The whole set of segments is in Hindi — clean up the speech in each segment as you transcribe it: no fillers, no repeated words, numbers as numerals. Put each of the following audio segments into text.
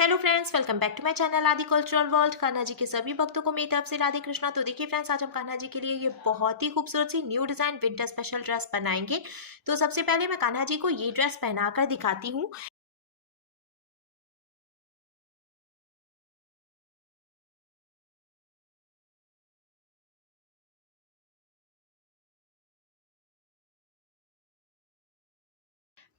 Hello friends, welcome back to my channel Aadi cultural world. Kanha ji के सभी भक्तों को मेरी तरफ से राधे कृष्णा। तो देखिए फ्रेंड्स, आज हम कान्हा जी के लिए ये बहुत ही खूबसूरत सी new design winter special dress बनाएंगे। तो सबसे पहले मैं कान्हा जी को ये ड्रेस पहनाकर दिखाती हूँ।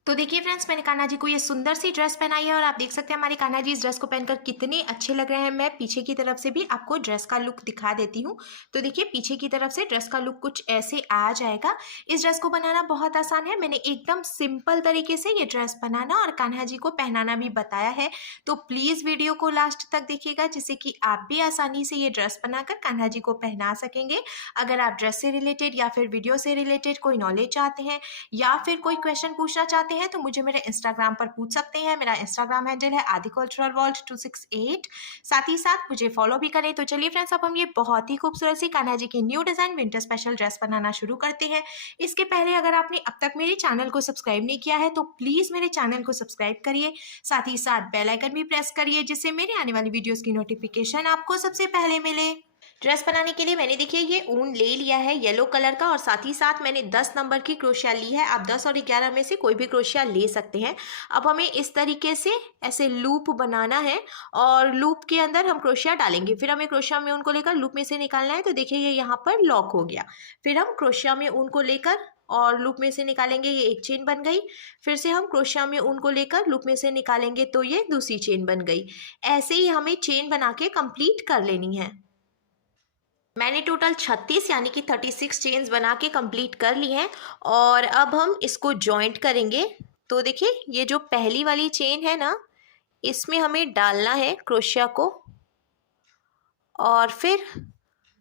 तो देखिए फ्रेंड्स, मैंने कान्हा जी को ये सुंदर सी ड्रेस पहनाई है और आप देख सकते हैं हमारे कान्हा जी इस ड्रेस को पहनकर कितने अच्छे लग रहे हैं। मैं पीछे की तरफ से भी आपको ड्रेस का लुक दिखा देती हूँ। तो देखिए पीछे की तरफ से ड्रेस का लुक कुछ ऐसे आ जाएगा। इस ड्रेस को बनाना बहुत आसान है। मैंने एकदम सिंपल तरीके से ये ड्रेस बनाना और कान्हा जी को पहनाना भी बताया है। तो प्लीज़ वीडियो को लास्ट तक देखिएगा, जिससे कि आप भी आसानी से ये ड्रेस बनाकर कान्हा जी को पहना सकेंगे। अगर आप ड्रेस से रिलेटेड या फिर वीडियो से रिलेटेड कोई नॉलेज चाहते हैं या फिर कोई क्वेश्चन पूछना चाहते हैं तो मुझे मेरे इंस्टाग्राम पर पूछ सकते हैं। मेरा इंस्टाग्राम हैंडल है आदि कल्चरल वर्ल्ड 268। साथ ही साथ मुझे फॉलो भी करें। तो चलिए फ्रेंड्स, अब हम ये बहुत ही खूबसूरत सी कान्हा जी की new design winter special dress बनाना शुरू करते हैं। इसके पहले अगर आपने अब तक मेरे चैनल को सब्सक्राइब नहीं किया है तो प्लीज मेरे चैनल को सब्सक्राइब करिए। साथ ही साथ बेल आइकन भी प्रेस करिए, जिससे मेरे आने वाली वीडियोस की नोटिफिकेशन आपको सबसे पहले मिले। ड्रेस बनाने के लिए मैंने देखिए ये ऊन ले लिया है येलो कलर का, और साथ ही साथ मैंने 10 नंबर की क्रोशिया ली है। आप 10 और 11 में से कोई भी क्रोशिया ले सकते हैं। अब हमें इस तरीके से ऐसे लूप बनाना है और लूप के अंदर हम क्रोशिया डालेंगे। फिर हमें क्रोशिया में ऊन को लेकर लूप में से निकालना है। तो देखिए ये यहाँ पर लॉक हो गया। फिर हम क्रोशिया में ऊन को लेकर और लूप में से निकालेंगे, ये एक चेन बन गई। फिर से हम क्रोशिया में ऊन को लेकर लूप में से निकालेंगे तो ये दूसरी चेन बन गई। ऐसे ही हमें चेन बना के कंप्लीट कर लेनी है। मैंने टोटल 36 यानी कि 36 चेन्स बना के कंप्लीट कर ली हैं और अब हम इसको जॉइंट करेंगे। तो देखिए ये जो पहली वाली चेन है ना, इसमें हमें डालना है क्रोशिया को और फिर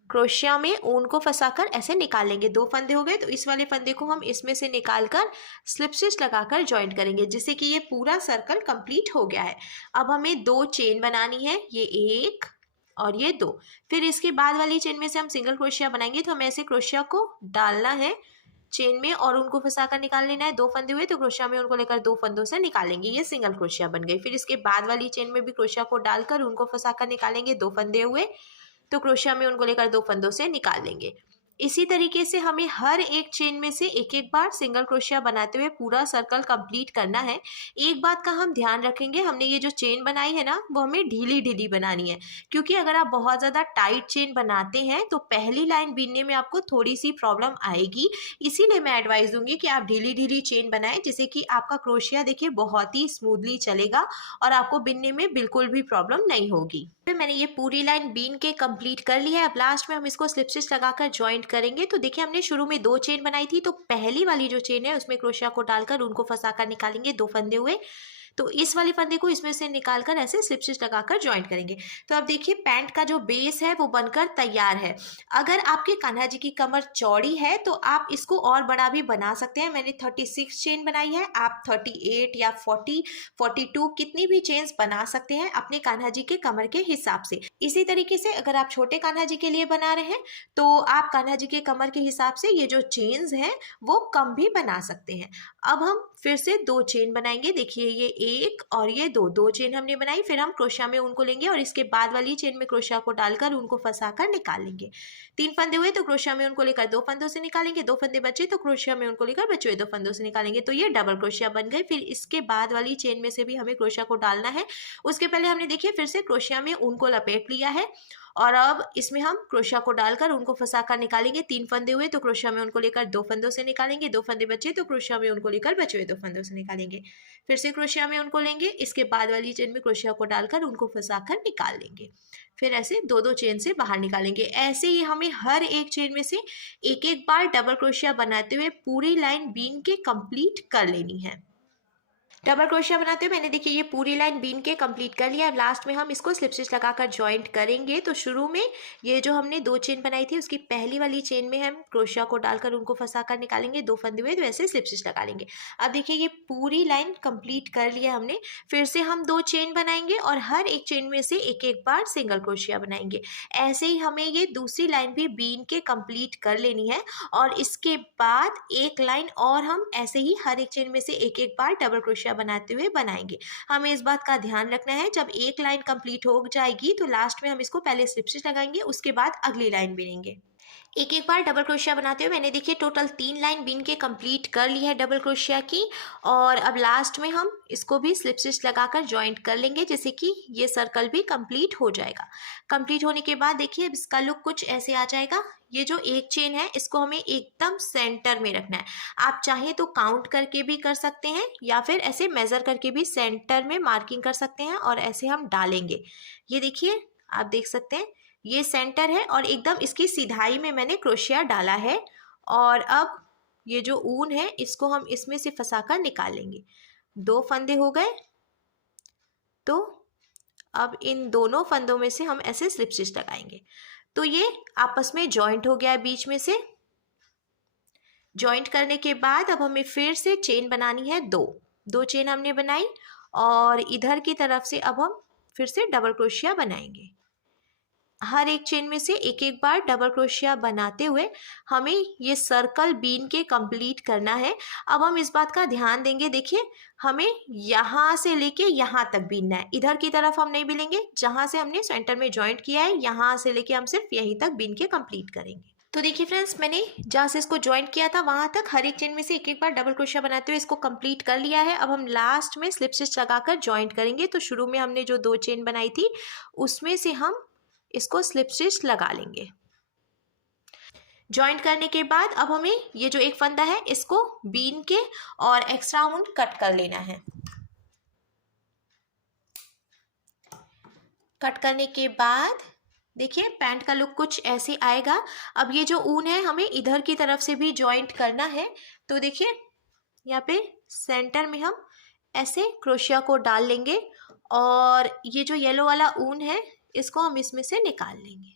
क्रोशिया में ऊन को फंसाकर ऐसे निकाल लेंगे। 2 फंदे हो गए, तो इस वाले फंदे को हम इसमें से निकालकर स्लिप स्टिच लगाकर जॉइंट करेंगे, जिससे कि ये पूरा सर्कल कंप्लीट हो गया है। अब हमें 2 चेन बनानी है, ये 1 और ये 2। फिर इसके बाद वाली चेन में से हम सिंगल क्रोशिया बनाएंगे। तो हमें ऐसे क्रोशिया को डालना है चेन में और उनको फंसाकर निकाल लेना है। 2 फंदे हुए तो क्रोशिया में उनको लेकर 2 फंदों से निकालेंगे, ये सिंगल क्रोशिया बन गई। फिर इसके बाद वाली चेन में भी क्रोशिया को डालकर उनको फंसाकर निकालेंगे। 2 फंदे हुए तो क्रोशिया में उनको लेकर 2 फंदों से निकाल लेंगे। इसी तरीके से हमें हर एक चेन में से एक एक बार सिंगल क्रोशिया बनाते हुए पूरा सर्कल कंप्लीट करना है। एक बात का हम ध्यान रखेंगे, हमने ये जो चेन बनाई है ना, वो हमें ढीली ढीली बनानी है, क्योंकि अगर आप बहुत ज़्यादा टाइट चेन बनाते हैं तो पहली लाइन बीनने में आपको थोड़ी सी प्रॉब्लम आएगी। इसीलिए मैं एडवाइस दूंगी कि आप ढीली ढीली चेन बनाएं, जिससे कि आपका क्रोशिया देखिए बहुत ही स्मूथली चलेगा और आपको बिनने में बिल्कुल भी प्रॉब्लम नहीं होगी। फिर मैंने ये पूरी लाइन बीन के कंप्लीट कर ली है। अब लास्ट में हम इसको स्लिप स्टिच लगाकर जॉइंट करेंगे। तो देखिए हमने शुरू में 2 चेन बनाई थी, तो पहली वाली जो चेन है उसमें क्रोशिया को डालकर उनको फंसाकर निकालेंगे। 2 फंदे हुए तो इस वाले फंदे को इसमें से निकालकर ऐसे स्लिप स्टिच लगाकर जॉइंट करेंगे। तो अब देखिए पैंट का जो बेस है वो बनकर तैयार है। अगर आपके कान्हा जी की कमर चौड़ी है तो आप इसको और बड़ा भी बना सकते हैं। मैंने 36 चेन बनाई है, आप 38 या 40, 42 कितनी भी चेन्स बना सकते हैं अपने कान्हा जी के कमर के हिसाब से। इसी तरीके से अगर आप छोटे कान्हा जी के लिए बना रहे हैं तो आप कान्हा जी के कमर के हिसाब से ये जो चेन्स हैं वो कम भी बना सकते हैं। अब हम फिर से 2 चेन बनाएंगे। देखिए ये 1 और ये 2 चेन हमने बनाई। फिर हम क्रोशिया में उनको लेंगे और इसके बाद वाली चेन में क्रोशिया को डालकर उनको फंसाकर निकाल लेंगे। 3 फंदे हुए तो क्रोशिया में उनको लेकर 2 फंदों से निकालेंगे। 2 फंदे बचे तो क्रोशिया में उनको लेकर बचे हुए 2 फंदों से निकालेंगे। तो ये डबल क्रोशिया बन गए। फिर इसके बाद वाली चेन में से भी हमें क्रोशिया को डालना है। उसके पहले हमने देखिए फिर से क्रोशिया में उनको लपेट लिया है और अब इसमें हम क्रोशिया को डालकर उनको फंसाकर निकालेंगे। 3 फंदे हुए तो क्रोशिया में उनको लेकर 2 फंदों से निकालेंगे। 2 फंदे बचे तो क्रोशिया में उनको लेकर बचे हुए 2 फंदों से निकालेंगे। फिर से क्रोशिया में उनको लेंगे, इसके बाद वाली चेन में क्रोशिया को डालकर उनको फंसाकर निकाल लेंगे। फिर ऐसे 2-2 चेन से बाहर निकालेंगे। ऐसे ही हमें हर एक चेन में से एक एक बार डबल क्रोशिया बनाते हुए पूरी लाइन बीन के कंप्लीट कर लेनी है। डबल क्रोशिया बनाते हुए मैंने देखिए ये पूरी लाइन बीन के कंप्लीट कर लिया। अब लास्ट में हम इसको स्लिप स्टिच लगाकर जॉइंट करेंगे। तो शुरू में ये जो हमने 2 चेन बनाई थी उसकी पहली वाली चेन में हम क्रोशिया को डालकर उनको फंसाकर निकालेंगे। 2 फंदे हुए तो ऐसे स्लिप स्टिच लगा लेंगे। अब देखिए ये पूरी लाइन कंप्लीट कर लिया हमने। फिर से हम 2 चेन बनाएंगे और हर एक चेन में से एक एक बार सिंगल क्रोशिया बनाएंगे। ऐसे ही हमें ये दूसरी लाइन भी बीन के कंप्लीट कर लेनी है और इसके बाद एक लाइन और हम ऐसे ही हर एक चेन में से एक एक बार डबल क्रोशिया क्रोशिया बनाते हुए बनाएंगे। हमें इस बात का ध्यान रखना है, जब एक लाइन कंप्लीट हो जाएगी तो लास्ट में हम इसको पहले स्लिप स्टिच लगाएंगे, उसके बाद अगली लाइन बिनेंगे। एक एक बार डबल क्रोशिया बनाते हुए मैंने देखिए टोटल 3 लाइन बीन के कंप्लीट कर ली है डबल क्रोशिया की। और अब लास्ट में हम इसको भी स्लिप स्टिच लगाकर जॉइंट कर लेंगे, जिससे कि ये सर्कल भी कंप्लीट हो जाएगा। कंप्लीट होने के बाद देखिए अब इसका लुक कुछ ऐसे आ जाएगा। ये जो एक चेन है इसको हमें एकदम सेंटर में रखना है। आप चाहें तो काउंट करके भी कर सकते हैं या फिर ऐसे मेज़र करके भी सेंटर में मार्किंग कर सकते हैं और ऐसे हम डालेंगे। ये देखिए आप देख सकते हैं ये सेंटर है और एकदम इसकी सिधाई में मैंने क्रोशिया डाला है। और अब ये जो ऊन है इसको हम इसमें से फंसाकर निकालेंगे। 2 फंदे हो गए, तो अब इन दोनों फंदों में से हम ऐसे स्लिप स्टिच लगाएंगे। तो ये आपस में जॉइंट हो गया है बीच में से। जॉइंट करने के बाद अब हमें फिर से चेन बनानी है, दो चेन हमने बनाई और इधर की तरफ से अब हम फिर से डबल क्रोशिया बनाएंगे। हर एक चेन में से एक एक बार डबल क्रोशिया बनाते हुए हमें ये सर्कल बीन के कंप्लीट करना है। अब हम इस बात का ध्यान देंगे, देखिए हमें यहाँ से लेके यहाँ तक बीनना है, इधर की तरफ हम नहीं बीनेंगे। जहाँ से हमने सेंटर में जॉइंट किया है यहाँ से लेके हम सिर्फ यहीं तक बीन के कंप्लीट करेंगे। तो देखिए फ्रेंड्स, मैंने जहाँ से इसको जॉइंट किया था वहाँ तक हर एक चेन में से एक एक बार डबल क्रोशिया बनाते हुए इसको कंप्लीट कर लिया है। अब हम लास्ट में स्लिप स्टिच लगाकर जॉइंट करेंगे। तो शुरू में हमने जो 2 चेन बनाई थी उसमें से हम इसको स्लिप स्टिच लगा लेंगे। जॉइंट करने के बाद अब हमें ये जो एक फंदा है इसको बीन के और एक्स्ट्रा ऊन कट कर लेना है। कट करने के बाद देखिए पैंट का लुक कुछ ऐसे आएगा। अब ये जो ऊन है हमें इधर की तरफ से भी जॉइंट करना है। तो देखिए यहाँ पे सेंटर में हम ऐसे क्रोशिया को डाल लेंगे और ये जो येलो वाला ऊन है इसको हम इसमें से निकाल लेंगे।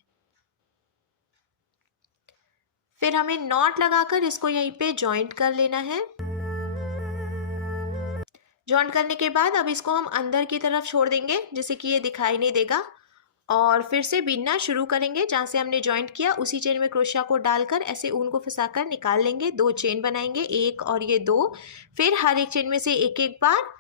फिर हमें नॉट लगाकर इसको यहीं पे जॉइंट कर लेना है। जॉइंट करने के बाद अब इसको हम अंदर की तरफ छोड़ देंगे जिससे कि ये दिखाई नहीं देगा और फिर से बीनना शुरू करेंगे। जहाँ से हमने जॉइंट किया उसी चेन में क्रोशिया को डालकर ऐसे ऊन को फंसाकर निकाल लेंगे। 2 चेन बनाएंगे, एक और ये 2। फिर हर एक चेन में से एक एक बार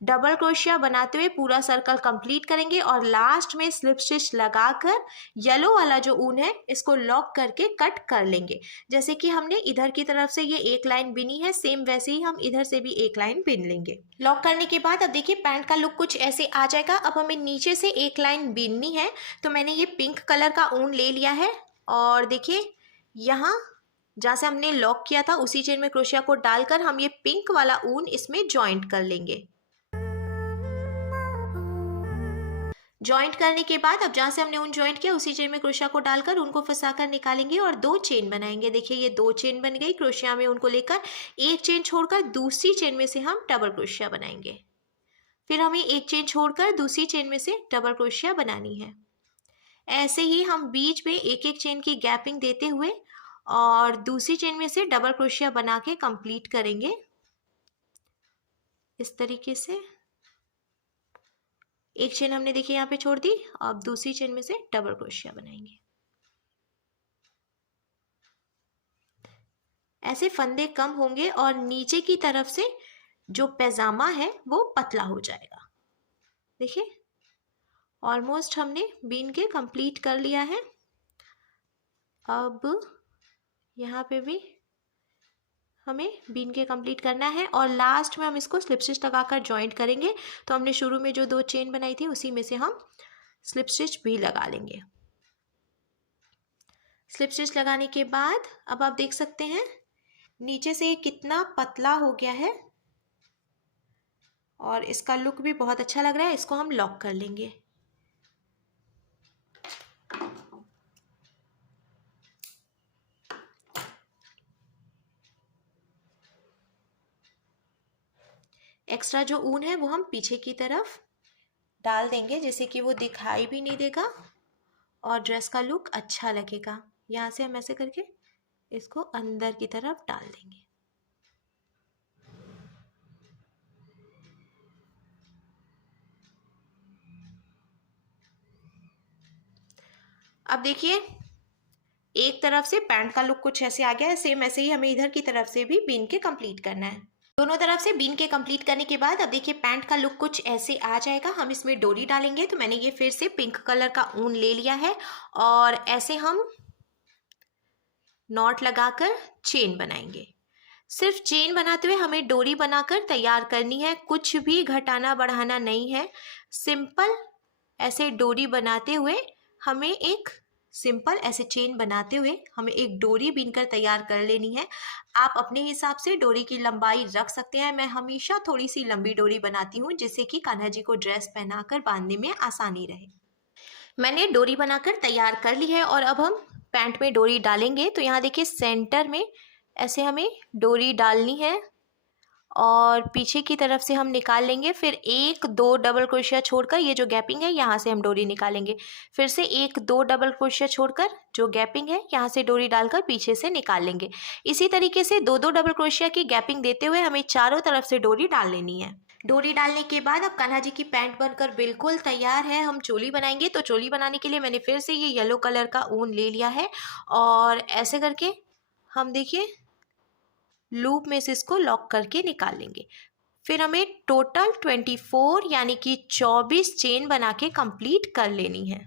डबल क्रोशिया बनाते हुए पूरा सर्कल कंप्लीट करेंगे और लास्ट में स्लिप स्टिच लगाकर येलो वाला जो ऊन है इसको लॉक करके कट कर लेंगे। जैसे कि हमने इधर की तरफ से ये एक लाइन बिनी है, सेम वैसे ही हम इधर से भी एक लाइन बिन लेंगे। लॉक करने के बाद अब देखिए पैंट का लुक कुछ ऐसे आ जाएगा। अब हमें नीचे से एक लाइन बिननी है। तो मैंने ये पिंक कलर का ऊन ले लिया है और देखिए यहाँ जहाँ से हमने लॉक किया था उसी चेन में क्रोशिया को डालकर हम ये पिंक वाला ऊन इसमें जॉइंट कर लेंगे। जॉइंट करने के बाद अब जहाँ से हमने ऊन जॉइंट किया उसी चेन में क्रोशिया को डालकर उनको फंसाकर निकालेंगे और 2 चेन बनाएंगे। देखिए ये 2 चेन बन गई। क्रोशिया में उनको लेकर एक चेन छोड़कर दूसरी चेन में से हम डबल क्रोशिया बनाएंगे। फिर हमें एक चेन छोड़कर दूसरी चेन में से डबल क्रोशिया बनानी है। ऐसे ही हम बीच में एक एक चेन की गैपिंग देते हुए और दूसरी चेन में से डबल क्रोशिया बना के कंप्लीट करेंगे। इस तरीके से एक चेन हमने देखिए यहाँ पे छोड़ दी, अब दूसरी चेन में से डबल क्रोशिया बनाएंगे। ऐसे फंदे कम होंगे और नीचे की तरफ से जो पैजामा है वो पतला हो जाएगा। देखिए ऑलमोस्ट हमने बीन के कंप्लीट कर लिया है। अब यहाँ पे भी हमें बीन के कंप्लीट करना है और लास्ट में हम इसको स्लिप स्टिच लगाकर जॉइंट करेंगे। तो हमने शुरू में जो 2 चेन बनाई थी उसी में से हम स्लिप स्टिच भी लगा लेंगे। स्लिप स्टिच लगाने के बाद अब आप देख सकते हैं नीचे से कितना पतला हो गया है और इसका लुक भी बहुत अच्छा लग रहा है। इसको हम लॉक कर लेंगे। एक्स्ट्रा जो ऊन है वो हम पीछे की तरफ डाल देंगे जिससे कि वो दिखाई भी नहीं देगा और ड्रेस का लुक अच्छा लगेगा। यहाँ से हम ऐसे करके इसको अंदर की तरफ डाल देंगे। अब देखिए एक तरफ से पैंट का लुक कुछ ऐसे आ गया है। सेम ऐसे ही हमें इधर की तरफ से भी बीन के कंप्लीट करना है। दोनों तरफ से बीन के कंप्लीट करने के बाद अब देखिए पैंट का लुक कुछ ऐसे आ जाएगा। हम इसमें डोरी डालेंगे, तो मैंने ये फिर से पिंक कलर का ऊन ले लिया है और ऐसे हम नॉट लगाकर चेन बनाएंगे। सिर्फ चेन बनाते हुए हमें डोरी बनाकर तैयार करनी है, कुछ भी घटाना बढ़ाना नहीं है। सिंपल ऐसे डोरी बनाते हुए हमें एक डोरी बीनकर तैयार कर लेनी है। आप अपने हिसाब से डोरी की लंबाई रख सकते हैं। मैं हमेशा थोड़ी सी लंबी डोरी बनाती हूँ जिससे कि कान्हा जी को ड्रेस पहनाकर बांधने में आसानी रहे। मैंने डोरी बनाकर तैयार कर ली है और अब हम पैंट में डोरी डालेंगे। तो यहाँ देखिए सेंटर में ऐसे हमें डोरी डालनी है और पीछे की तरफ से हम निकाल लेंगे। फिर 1-2 डबल क्रोशिया छोड़कर ये जो गैपिंग है यहाँ से हम डोरी निकालेंगे। फिर से 1-2 डबल क्रोशिया छोड़कर जो गैपिंग है यहाँ से डोरी डालकर पीछे से निकाल लेंगे। इसी तरीके से 2-2 डबल क्रोशिया की गैपिंग देते हुए हमें चारों तरफ से डोरी डाल लेनी है। डोरी डालने के बाद अब कान्हा जी की पैंट बनकर बिल्कुल तैयार है। हम चोली बनाएंगे, तो चोली बनाने के लिए मैंने फिर से ये येलो कलर का ऊन ले लिया है और ऐसे करके हम देखिए लूप में से इसको लॉक करके निकाल लेंगे। फिर हमें टोटल 24 यानी कि 24 चेन बना के कंप्लीट कर लेनी है।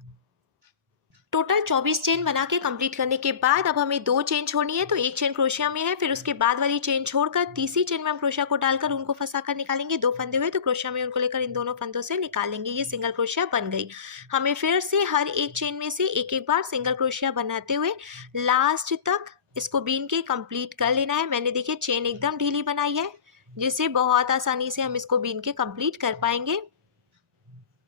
टोटल 24 चेन बना के कंप्लीट करने के बाद अब हमें 2 चेन छोड़नी है। तो एक चेन क्रोशिया में है, फिर उसके बाद वाली चेन छोड़कर तीसरी चेन में हम क्रोशिया को डालकर उनको फंसा कर निकालेंगे। 2 फंदे हुए तो क्रोशिया में उनको लेकर इन दोनों फंदों से निकालेंगे। ये सिंगल क्रोशिया बन गई। हमें फिर से हर एक चेन में से एक एक बार सिंगल क्रोशिया बनाते हुए लास्ट तक इसको बीन के कंप्लीट कर लेना है। मैंने देखिए चेन एकदम ढीली बनाई है जिससे बहुत आसानी से हम इसको बीन के कंप्लीट कर पाएंगे।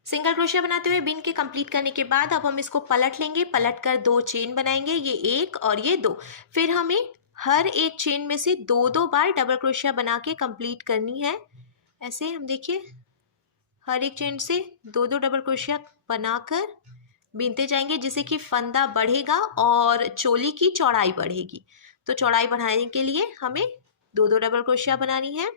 सिंगल क्रोशिया बनाते हुए बीन के कंप्लीट करने के बाद अब हम इसको पलट लेंगे। पलट कर 2 चेन बनाएंगे, ये 1 और ये 2। फिर हमें हर एक चेन में से 2-2 बार डबल क्रोशिया बना के कंप्लीट करनी है। ऐसे हम देखिए हर एक चेन से 2-2 डबल क्रोशिया बनाकर बीनते जाएंगे जिससे कि फंदा बढ़ेगा और चोली की चौड़ाई बढ़ेगी। तो चौड़ाई बढ़ाने के लिए हमें 2-2 डबल क्रोशिया बनानी है।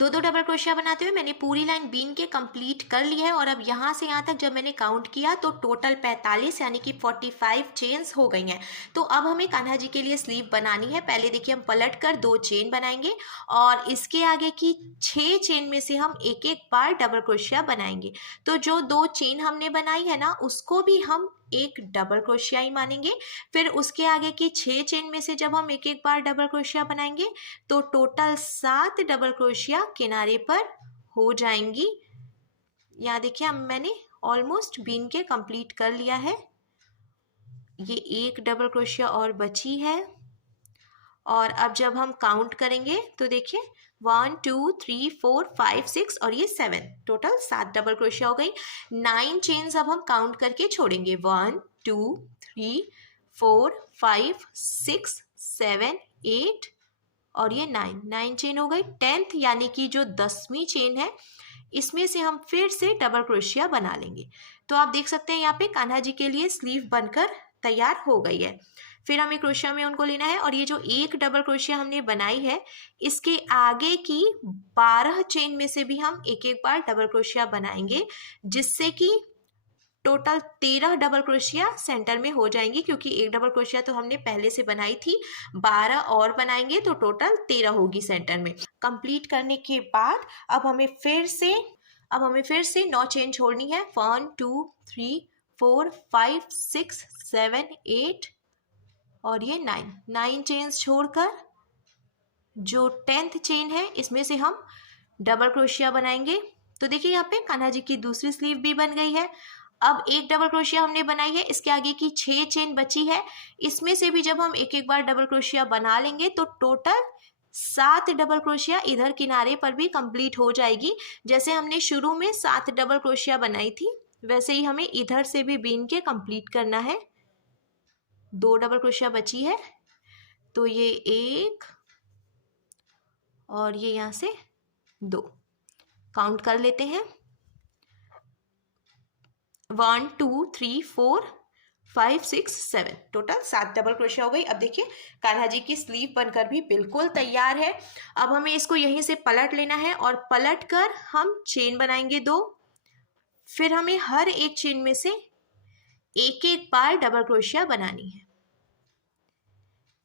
2-2 डबल क्रोशिया बनाते हुए मैंने पूरी लाइन बीन के कंप्लीट कर ली है और अब यहाँ से यहाँ तक जब मैंने काउंट किया तो टोटल 45 यानी कि 45 चेन्स हो गई हैं। तो अब हमें कान्हा जी के लिए स्लीव बनानी है। पहले देखिए हम पलट कर 2 चेन बनाएंगे और इसके आगे की 6 चेन में से हम एक एक बार डबल क्रोशिया बनाएंगे। तो जो 2 चेन हमने बनाई है ना उसको भी हम एक डबल क्रोशिया ही मानेंगे। फिर उसके आगे की 6 चेन में से जब हम एक एक बार डबल क्रोशिया बनाएंगे तो टोटल 7 डबल क्रोशिया किनारे पर हो जाएंगी। यहाँ देखिए अब मैंने ऑलमोस्ट बीन के कंप्लीट कर लिया है। ये एक डबल क्रोशिया और बची है और अब जब हम काउंट करेंगे तो देखिए 1 2 3 4 5 6 और ये 7, टोटल 7 डबल क्रोशिया हो गई। 9 चेन्स अब हम काउंट करके छोड़ेंगे। 1 2 3 4 5 6 7 8 और ये 9 चेन हो गई। 10th यानी कि जो 10वीं चेन है इसमें से हम फिर से डबल क्रोशिया बना लेंगे। तो आप देख सकते हैं यहाँ पे कान्हा जी के लिए स्लीव बनकर तैयार हो गई है। फिर हमें क्रोशिया में उनको लेना है और ये जो एक डबल क्रोशिया हमने बनाई है इसके आगे की 12 चेन में से भी हम एक एक बार डबल क्रोशिया बनाएंगे जिससे कि टोटल 13 डबल क्रोशिया सेंटर में हो जाएंगी, क्योंकि एक डबल क्रोशिया तो हमने पहले से बनाई थी। 12 और बनाएंगे तो टोटल 13 होगी सेंटर में। कंप्लीट करने के बाद अब हमें फिर से 9 चेन छोड़नी है। 1 2 3 4 5 6 7 8 और ये 9 चेन्स छोड़कर जो 10th चेन है इसमें से हम डबल क्रोशिया बनाएंगे। तो देखिए यहाँ पे कान्हा जी की दूसरी स्लीव भी बन गई है। अब एक डबल क्रोशिया हमने बनाई है, इसके आगे की 6 चेन बची है। इसमें से भी जब हम एक एक बार डबल क्रोशिया बना लेंगे तो टोटल 7 डबल क्रोशिया इधर किनारे पर भी कंप्लीट हो जाएगी। जैसे हमने शुरू में 7 डबल क्रोशिया बनाई थी वैसे ही हमें इधर से भी बीन के कंप्लीट करना है। 2 डबल क्रोशिया बची है तो ये 1 और ये यहाँ से 2 काउंट कर लेते हैं। 1 2 3 4 5 6 7 टोटल 7 डबल क्रोशिया हो गई। अब देखिए कान्हा जी की स्लीव बनकर भी बिल्कुल तैयार है। अब हमें इसको यहीं से पलट लेना है और पलट कर हम चेन बनाएंगे 2। फिर हमें हर एक चेन में से एक एक बार डबल क्रोशिया बनानी है।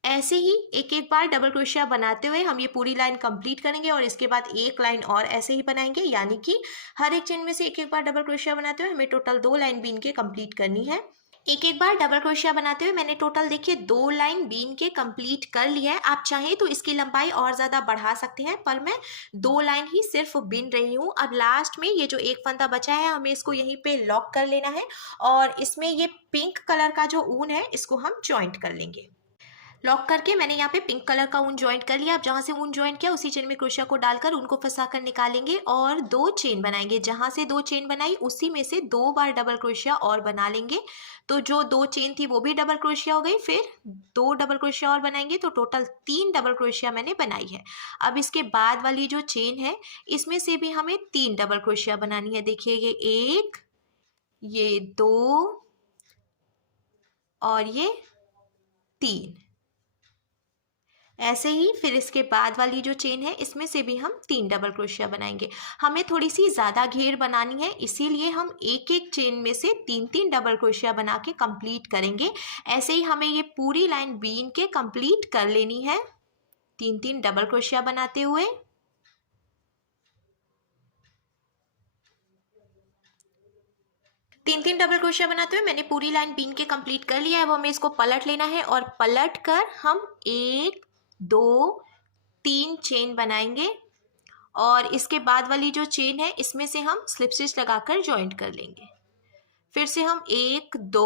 ऐसे ही एक एक बार डबल क्रोशिया बनाते हुए हम ये पूरी लाइन कंप्लीट करेंगे और इसके बाद एक लाइन और ऐसे ही बनाएंगे, यानी कि हर एक चेन में से एक एक बार डबल क्रोशिया बनाते हुए हमें टोटल 2 लाइन बीन के कंप्लीट करनी है। एक एक बार डबल क्रोशिया बनाते हुए मैंने टोटल देखिए 2 लाइन बीन के कंप्लीट कर लिया है। आप चाहें तो इसकी लंबाई और ज़्यादा बढ़ा सकते हैं, पर मैं 2 लाइन ही सिर्फ बीन रही हूँ। अब लास्ट में ये जो एक फंदा बचा है हमें इसको यहीं पे लॉक कर लेना है और इसमें ये पिंक कलर का जो ऊन है इसको हम जॉइंट कर लेंगे। लॉक करके मैंने यहाँ पे पिंक कलर का ऊन ज्वाइंट कर लिया। अब जहाँ से ऊन ज्वाइंट किया उसी चेन में क्रोशिया को डालकर ऊन को फंसा कर निकालेंगे और 2 चेन बनाएंगे। जहाँ से 2 चेन बनाई उसी में से 2 बार डबल क्रोशिया और बना लेंगे। तो जो 2 चेन थी वो भी डबल क्रोशिया हो गई, फिर 2 डबल क्रोशिया और बनाएंगे, तो टोटल 3 डबल क्रोशिया मैंने बनाई है। अब इसके बाद वाली जो चेन है इसमें से भी हमें 3 डबल क्रोशिया बनानी है। देखिए ये 1, ये 2 और ये 3। ऐसे ही फिर इसके बाद वाली जो चेन है इसमें से भी हम 3 डबल क्रोशिया बनाएंगे। हमें थोड़ी सी ज़्यादा घेर बनानी है, इसीलिए हम एक एक चेन में से 3-3 डबल क्रोशिया बना के कंप्लीट करेंगे। ऐसे ही हमें ये पूरी लाइन बीन के कंप्लीट कर लेनी है 3-3 डबल क्रोशिया बनाते हुए। तीन डबल क्रोशिया बनाते हुए मैंने पूरी लाइन बीन के कंप्लीट कर लिया है। अब हमें इसको पलट लेना है और पलट कर हम 1, 2, 3 चेन बनाएंगे और इसके बाद वाली जो चेन है इसमें से हम स्लिप स्टिच लगाकर ज्वाइंट कर लेंगे। फिर से हम 1, 2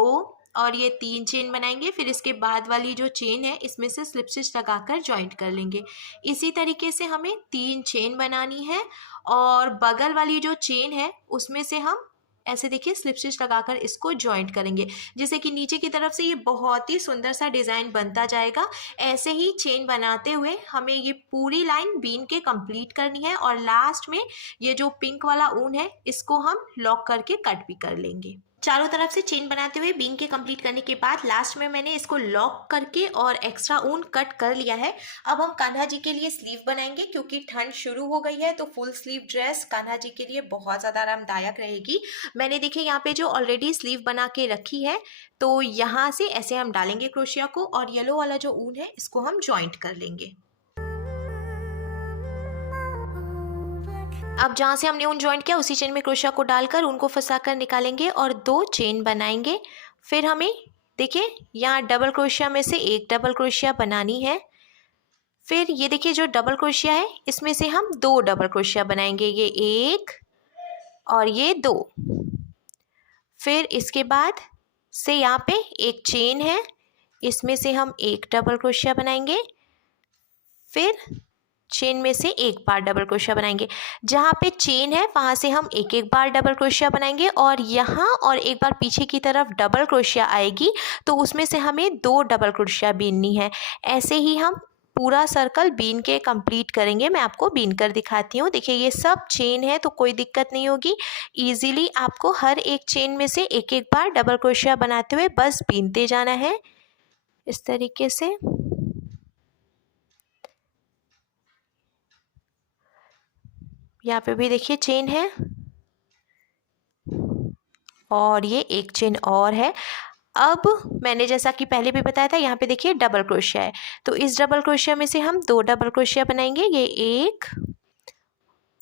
और ये 3 चेन बनाएंगे। फिर इसके बाद वाली जो चेन है इसमें से स्लिप स्टिच लगाकर ज्वाइंट कर लेंगे। इसी तरीके से हमें 3 चेन बनानी है और बगल वाली जो चेन है उसमें से हम ऐसे देखिए स्लिप स्टिच लगाकर इसको ज्वाइंट करेंगे, जिससे कि नीचे की तरफ से ये बहुत ही सुंदर सा डिज़ाइन बनता जाएगा। ऐसे ही चेन बनाते हुए हमें ये पूरी लाइन बीन के कंप्लीट करनी है और लास्ट में ये जो पिंक वाला ऊन है इसको हम लॉक करके कट भी कर लेंगे। चारों तरफ से चेन बनाते हुए बीन के कंप्लीट करने के बाद लास्ट में मैंने इसको लॉक करके और एक्स्ट्रा ऊन कट कर लिया है। अब हम कान्हा जी के लिए स्लीव बनाएंगे, क्योंकि ठंड शुरू हो गई है तो full sleeve dress Kanha ji के लिए बहुत ज़्यादा आरामदायक रहेगी। मैंने देखिए यहाँ पे जो ऑलरेडी स्लीव बना के रखी है, तो यहाँ से ऐसे हम डालेंगे क्रोशिया को और येलो वाला जो ऊन है इसको हम ज्वाइंट कर लेंगे। अब जहाँ से हमने ऊन ज्वाइंट किया उसी चेन में क्रोशिया को डालकर ऊन को फंसा कर निकालेंगे और 2 चेन बनाएंगे। फिर हमें देखिए यहाँ डबल क्रोशिया में से एक डबल क्रोशिया बनानी है। फिर ये देखिए जो डबल क्रोशिया है इसमें से हम 2 डबल क्रोशिया बनाएंगे, ये 1 और ये 2। फिर इसके बाद से यहाँ पे एक चेन है, इसमें से हम एक डबल क्रोशिया बनाएंगे। फिर चेन में से एक बार डबल क्रोशिया बनाएंगे। जहाँ पे चेन है वहाँ से हम एक एक बार डबल क्रोशिया बनाएंगे और यहाँ और एक बार पीछे की तरफ डबल क्रोशिया आएगी तो उसमें से हमें 2 डबल क्रोशिया बीननी है। ऐसे ही हम पूरा सर्कल बीन के कंप्लीट करेंगे। मैं आपको बीन कर दिखाती हूँ। देखिए ये सब चेन है तो कोई दिक्कत नहीं होगी, ईजिली आपको हर एक चेन में से एक एक बार डबल क्रोशिया बनाते हुए बस बीनते जाना है इस तरीके से। यहाँ पे भी देखिए चेन है और ये एक चेन और है। अब मैंने जैसा कि पहले भी बताया था यहाँ पे देखिए डबल क्रोशिया है, तो इस डबल क्रोशिया में से हम 2 डबल क्रोशिया बनाएंगे, ये 1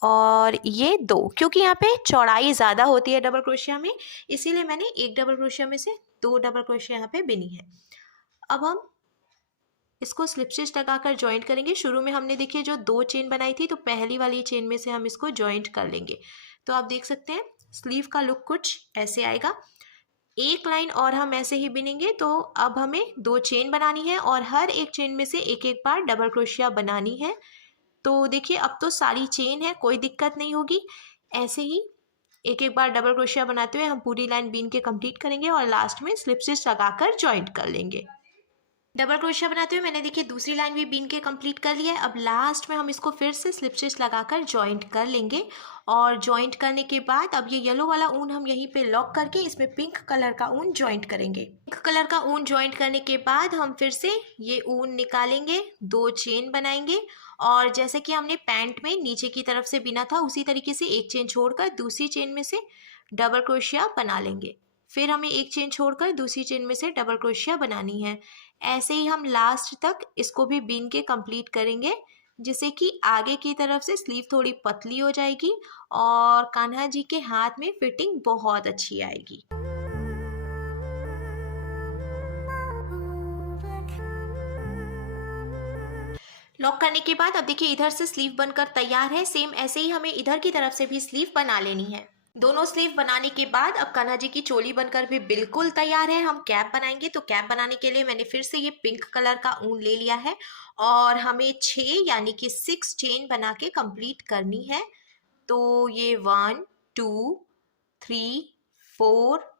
और ये 2। क्योंकि यहाँ पे चौड़ाई ज़्यादा होती है डबल क्रोशिया में, इसीलिए मैंने एक डबल क्रोशिया में से 2 डबल क्रोशिया यहाँ पे बिनी है। अब हम इसको स्लिप स्टिच लगाकर ज्वाइंट करेंगे। शुरू में हमने देखिए जो 2 चेन बनाई थी तो पहली वाली चेन में से हम इसको ज्वाइंट कर लेंगे। तो आप देख सकते हैं स्लीव का लुक कुछ ऐसे आएगा। एक लाइन और हम ऐसे ही बिनेंगे। तो अब हमें 2 चेन बनानी है और हर एक चेन में से एक एक बार डबल क्रोशिया बनानी है। तो देखिए अब तो सारी चेन है, कोई दिक्कत नहीं होगी। ऐसे ही एक एक बार डबल क्रोशिया बनाते हुए हम पूरी लाइन बीन के कंप्लीट करेंगे और लास्ट में स्लिप स्टिच लगाकर ज्वाइंट कर लेंगे। डबल क्रोशिया बनाते हुए मैंने देखिए दूसरी लाइन भी बीन के कंप्लीट कर लिया है। अब लास्ट में हम इसको फिर से स्लिप स्टिच लगाकर ज्वाइंट कर लेंगे और ज्वाइंट करने के बाद अब ये येलो वाला ऊन हम यहीं पे लॉक करके इसमें पिंक कलर का ऊन ज्वाइंट करेंगे। पिंक कलर का ऊन ज्वाइंट करने के बाद हम फिर से ये ऊन निकालेंगे, 2 चेन बनाएंगे और जैसे कि हमने पैंट में नीचे की तरफ से बिना था उसी तरीके से एक चेन छोड़कर दूसरी चेन में से डबल क्रोशिया बना लेंगे। फिर हमें एक चेन छोड़कर दूसरी चेन में से डबल क्रोशिया बनानी है। ऐसे ही हम लास्ट तक इसको भी बीन के कंप्लीट करेंगे, जिससे कि आगे की तरफ से स्लीव थोड़ी पतली हो जाएगी और कान्हा जी के हाथ में फिटिंग बहुत अच्छी आएगी। लॉक करने के बाद अब देखिए इधर से स्लीव बनकर तैयार है। सेम ऐसे ही हमें इधर की तरफ से भी स्लीव बना लेनी है। दोनों स्लीव बनाने के बाद अब कान्हा जी की चोली बनकर भी बिल्कुल तैयार है। हम कैप बनाएंगे, तो कैप बनाने के लिए मैंने फिर से ये पिंक कलर का ऊन ले लिया है और हमें 6 यानी कि 6 चेन बना के कंप्लीट करनी है। तो ये 1 2 3 4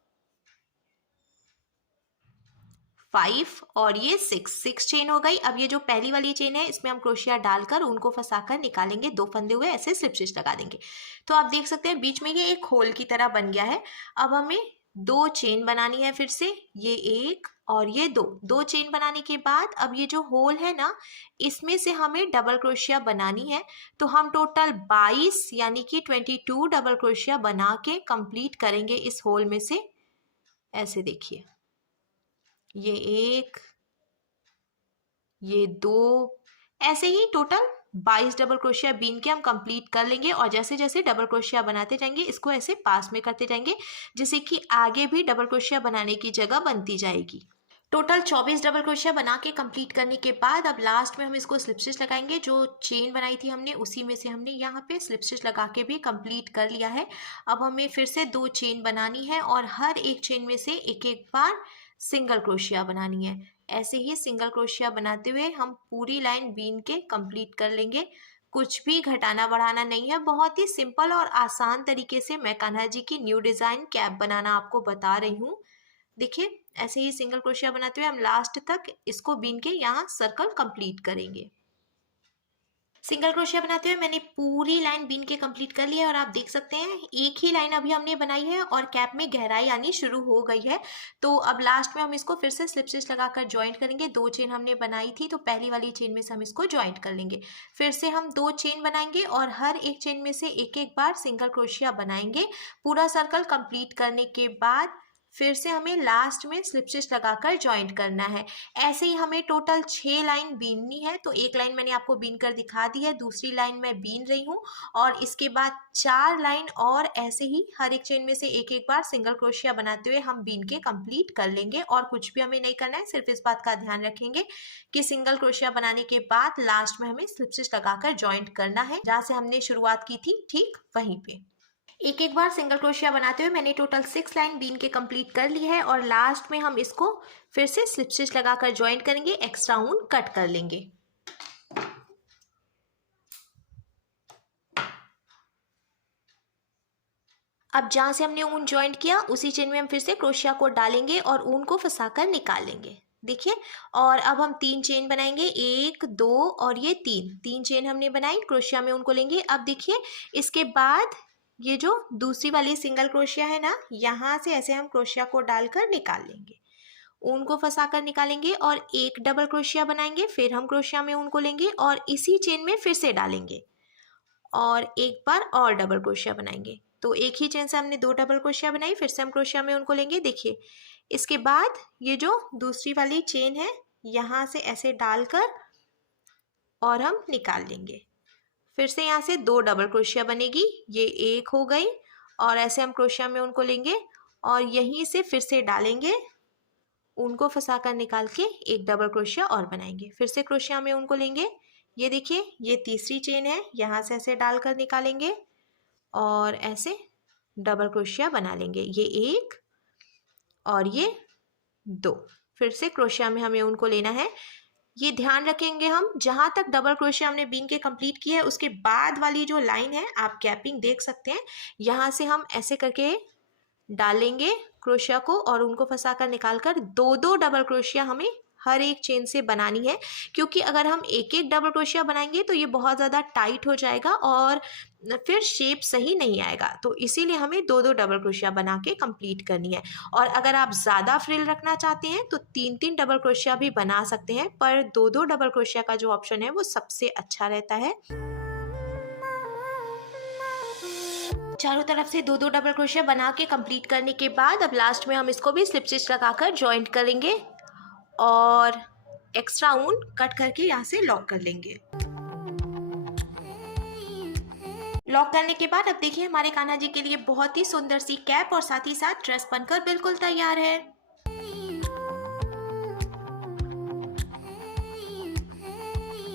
5 और ये 6 चेन हो गई। अब ये जो पहली वाली चेन है इसमें हम क्रोशिया डालकर उनको फंसाकर निकालेंगे। 2 फंदे हुए ऐसे स्लिप स्टिच लगा देंगे। तो आप देख सकते हैं बीच में ये एक होल की तरह बन गया है। अब हमें 2 चेन बनानी है। फिर से ये 1 और ये 2 चेन बनाने के बाद अब ये जो होल है ना, इसमें से हमें डबल क्रोशिया बनानी है। तो हम टोटल 22 यानी कि 22 डबल क्रोशिया बना के कंप्लीट करेंगे इस होल में से। ऐसे देखिए, ये 1, ये 2, ऐसे ही टोटल 22 डबल क्रोशिया बीन के हम कंप्लीट कर लेंगे। और जैसे जैसे डबल क्रोशिया बनाते जाएंगे इसको ऐसे पास में करते जाएंगे, जिससे कि आगे भी डबल क्रोशिया बनाने की जगह बनती जाएगी। टोटल 24 डबल क्रोशिया बना के कंप्लीट करने के बाद अब लास्ट में हम इसको स्लिप स्टिच लगाएंगे। जो चेन बनाई थी हमने उसी में से हमने यहाँ पे स्लिप स्टिच लगा के भी कंप्लीट कर लिया है। अब हमें फिर से 2 चेन बनानी है और हर एक चेन में से एक एक बार सिंगल क्रोशिया बनानी है। ऐसे ही सिंगल क्रोशिया बनाते हुए हम पूरी लाइन बीन के कंप्लीट कर लेंगे। कुछ भी घटाना बढ़ाना नहीं है। बहुत ही सिंपल और आसान तरीके से मैं कान्हा जी की न्यू डिज़ाइन कैप बनाना आपको बता रही हूँ। देखिए, ऐसे ही सिंगल क्रोशिया बनाते हुए हम लास्ट तक इसको बीन के यहाँ सर्कल कंप्लीट करेंगे। सिंगल क्रोशिया बनाते हुए मैंने पूरी लाइन बीन के कंप्लीट कर लिया है और आप देख सकते हैं एक ही लाइन अभी हमने बनाई है और कैप में गहराई आनी शुरू हो गई है। तो अब लास्ट में हम इसको फिर से स्लिप स्टिच लगाकर ज्वाइंट करेंगे। 2 चेन हमने बनाई थी तो पहली वाली चेन में से हम इसको ज्वाइंट कर लेंगे। फिर से हम 2 चेन बनाएंगे और हर एक चेन में से एक एक बार सिंगल क्रोशिया बनाएंगे। पूरा सर्कल कंप्लीट करने के बाद फिर से हमें लास्ट में स्लिप स्टिच लगाकर ज्वाइंट करना है। ऐसे ही हमें टोटल 6 लाइन बीननी है। तो एक लाइन मैंने आपको बीन कर दिखा दी है, दूसरी लाइन मैं बीन रही हूँ और इसके बाद 4 लाइन और ऐसे ही हर एक चेन में से एक एक बार सिंगल क्रोशिया बनाते हुए हम बीन के कंप्लीट कर लेंगे। और कुछ भी हमें नहीं करना है, सिर्फ इस बात का ध्यान रखेंगे कि सिंगल क्रोशिया बनाने के बाद लास्ट में हमें स्लिप स्टिच लगाकर ज्वाइंट करना है। जहाँ से हमने शुरुआत की थी ठीक वहीं पे एक एक बार सिंगल क्रोशिया बनाते हुए मैंने टोटल 6 लाइन बीन के कंप्लीट कर ली है। और लास्ट में हम इसको फिर से स्लिप स्टिच लगाकर ज्वाइंट करेंगे, एक्स्ट्रा ऊन कट कर लेंगे। अब जहाँ से हमने ऊन ज्वाइंट किया उसी चेन में हम फिर से क्रोशिया को डालेंगे और ऊन को फंसाकर निकाल लेंगे। देखिए, और अब हम 3 चेन बनाएंगे, 1 2 और ये 3 चेन हमने बनाई, क्रोशिया में उनको लेंगे। अब देखिए, इसके बाद ये जो दूसरी वाली सिंगल क्रोशिया है ना, यहाँ से ऐसे हम क्रोशिया को डालकर निकाल लेंगे, ऊन को फंसाकर निकालेंगे और एक डबल क्रोशिया बनाएंगे। फिर हम क्रोशिया में ऊन को लेंगे और इसी चेन में फिर से डालेंगे और एक बार और डबल क्रोशिया बनाएंगे। तो एक ही चेन से हमने 2 डबल क्रोशिया बनाई, फिर से हम क्रोशिया में उनको लेंगे। देखिए, इसके बाद ये जो दूसरी वाली चेन है यहाँ से ऐसे डालकर और हम निकाल लेंगे। फिर से यहाँ से 2 डबल क्रोशिया बनेगी, ये एक हो गई और ऐसे हम क्रोशिया में उनको लेंगे और यहीं से फिर से डालेंगे, उनको फंसाकर निकाल के एक डबल क्रोशिया और बनाएंगे। फिर से क्रोशिया में उनको लेंगे, ये देखिए ये तीसरी चेन है, यहाँ से ऐसे डालकर निकालेंगे और ऐसे डबल क्रोशिया बना लेंगे, ये 1 और ये 2। फिर से क्रोशिया में हमें उनको लेना है। ये ध्यान रखेंगे हम, जहाँ तक डबल क्रोशिया हमने बीन के कंप्लीट किया है उसके बाद वाली जो लाइन है आप गैपिंग देख सकते हैं, यहाँ से हम ऐसे करके डालेंगे क्रोशिया को और उनको फंसाकर निकालकर 2 डबल क्रोशिया हमें हर एक चेन से बनानी है। क्योंकि अगर हम एक एक डबल क्रोशिया बनाएंगे तो ये बहुत ज़्यादा टाइट हो जाएगा और फिर शेप सही नहीं आएगा। तो इसीलिए हमें 2 डबल क्रोशिया बना के कंप्लीट करनी है। और अगर आप ज़्यादा फ्रिल रखना चाहते हैं तो 3 डबल क्रोशिया भी बना सकते हैं, पर 2 डबल क्रोशिया का जो ऑप्शन है वो सबसे अच्छा रहता है। चारों तरफ से दो दो डबल क्रोशिया बना के कंप्लीट करने के बाद अब लास्ट में हम इसको भी स्लिप स्टिच लगाकर जॉइंट करेंगे और एक्स्ट्रा ऊन कट करके यहाँ से लॉक कर लेंगे। लॉक करने के बाद अब देखिए हमारे कान्हा जी के लिए बहुत ही सुंदर सी कैप और साथ ही साथ ड्रेस बनकर बिल्कुल तैयार है।